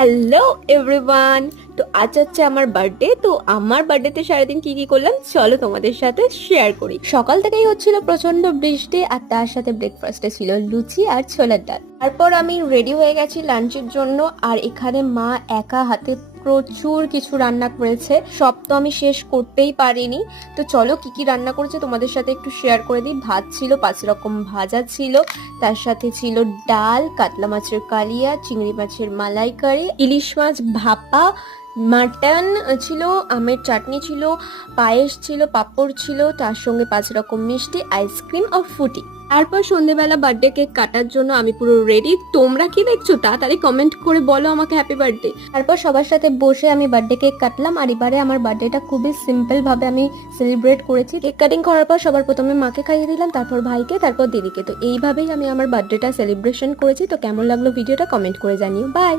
Hello everyone. তো আজ হচ্ছে আমার বার্থডে। তো আমার বার্থডেতে সারাদিন কি কি করলাম চলো তোমাদের সাথে শেয়ার করি। সকাল থেকেই হচ্ছিল প্রচন্ড বৃষ্টি, আর তার সাথে ব্রেকফাস্টে ছিল লুচি আর ছোলার ডাল। তারপর আমি রেডি হয়ে গেছি লাঞ্চের জন্য, আর এখানে মা একা হাতে প্রচুর কিছু রান্না করেছে, সব তো আমি শেষ করতেই পারিনি। তো চলো কি কি রান্না করেছে তোমাদের সাথে একটু শেয়ার করে দিই। ভাত ছিল, 5 রকম ভাজা ছিল, তার সাথে ছিল ডাল, কাতলা মাছের কালিয়া, চিংড়ি মাছের মালাইকারি, ইলিশ মাছ ভাপা, মাটন ছিল, আমের চাটনি ছিল, পায়েস ছিল, পাঁপড় ছিল, তার সঙ্গে 5 রকম মিষ্টি, আইসক্রিম আর ফুটি। তারপর সন্ধেবেলা বার্থডে কেক কাটার জন্য আমি পুরো রেডি। তোমরা কি দেখছো তাড়াতাড়ি কমেন্ট করে বলো আমাকে হ্যাপি বার্থডে। তারপর সবার সাথে বসে আমি বার্থডে কেক কাটলাম, আর এবারে আমার বার্থডেটা খুবই সিম্পল ভাবে আমি সেলিব্রেট করেছি। কেক কাটিং করার পর সবার প্রথমে মাকে খাইয়ে দিলাম, তারপর ভাইকে, তারপর দিদিকে। তো এইভাবেই আমি আমার বার্থডেটা সেলিব্রেশন করেছি। তো কেমন লাগলো ভিডিওটা কমেন্ট করে জানিও। বাই।